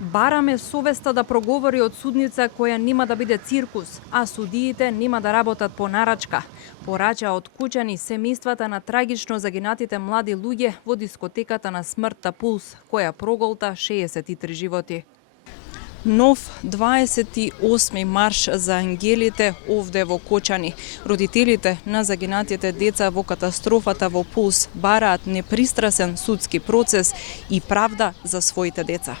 Бараме совеста да проговори од судница која нема да биде циркус, а судиите нема да работат по нарачка. Порача од куќани семејствата на трагично загинатите млади луѓе во дискотеката на смртта Пулс, која проголта 63 животи. Нов 28 марш за ангелите овде во Кочани. Родителите на загинатите деца во катастрофата во Пулс бараат непристрасен судски процес и правда за своите деца.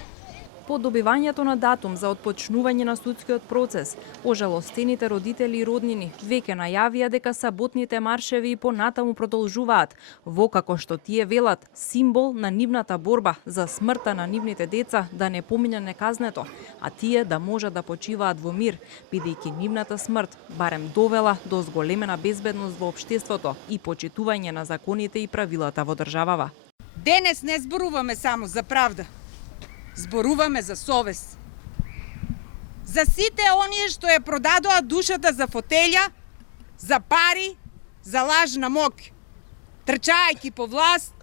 По добивањето на датум за отпочнување на судскиот процес, ожалостените родители и роднини веќе најавија дека саботните маршеви и понатаму продолжуваат, во како што тие велат, символ на нивната борба за смртта на нивните деца да не помине неказнето, а тие да можат да почиваат во мир, бидејќи нивната смрт барем довела до зголемена безбедност во општеството и почитување на законите и правилата во државава. Денес не зборуваме само за правда. Зборуваме за совест. За сите оние што ја продадоа душата за фотелја, за пари, за лажна мок, трчајќи по власт,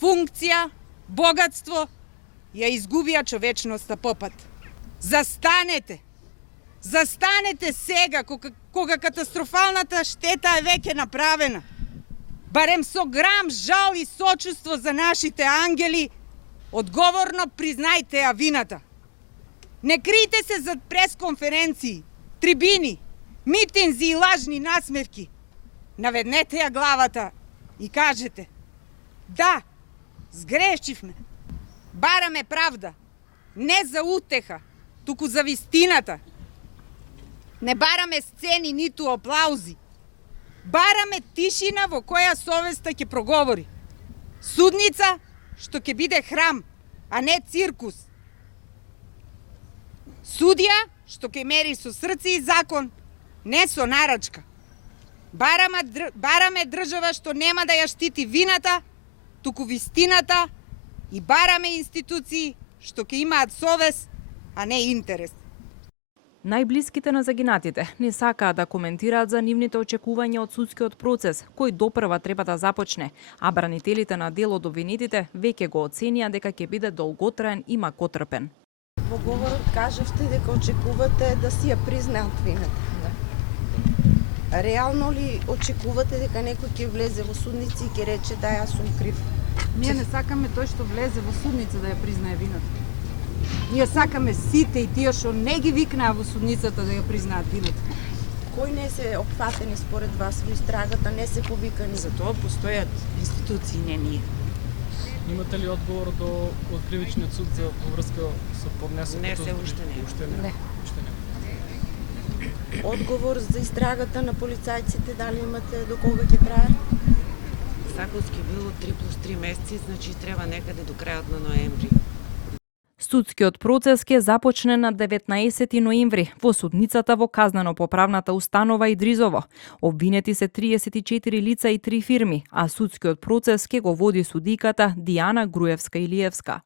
функција, богатство, ја изгубија човечноста по пат. Застанете! Застанете сега, кога катастрофалната штета е веќе направена. Барем со грам жал и сочувство за нашите ангели, одговорно признајте ја вината. Не крийте се зад пресконференции, трибини, митинзи и лажни насмевки. Наведнете ја главата и кажете: да, сгрешивме. Бараме правда, не за утеха, туку за вистината. Не бараме сцени ниту аплаузи. Бараме тишина во која совеста ќе проговори. Судница што ќе биде храм, а не циркус. Судија што ќе мери со срце и закон, не со нарачка. Бараме држава што нема да ја штити вината, туку вистината, и бараме институции што ќе имаат совест, а не интерес. Најблиските на загинатите не сакаат да коментираат за нивните очекувања од судскиот процес, кој допрва треба да започне, а бранителите на дел од обвинетите веќе го оценија дека ќе биде долготраен и макотрпен. Во говорот кажавте дека очекувате да си ја признаат вината. Реално ли очекувате дека некој ќе влезе во судница и ќе рече да, јас сум крив? Ние не сакаме тој што влезе во судница да ја признае вината. Ние сакаме сите и тие што не ги викнаа во судницата да ја признаат вината. Кои не се опфатени според вас во истрагата, не се повикани? За тоа постојат институции, не ние. Имате ли одговор до кривичниот суд за врска со поднесокото? Не, се уште не. Уште не. Одговор за истрагата на полицајците, дали имате до кога ќе трае? Законски било 3+3 месеци, значи треба некаде до крајот на ноември. Судскиот процес ќе започне на 19 ноември во судницата во Казнено-поправната установа Идризово. Обвинети се 34 лица и 3 фирми, а судскиот процес ќе го води судиката Дијана Груевска-Илиевска.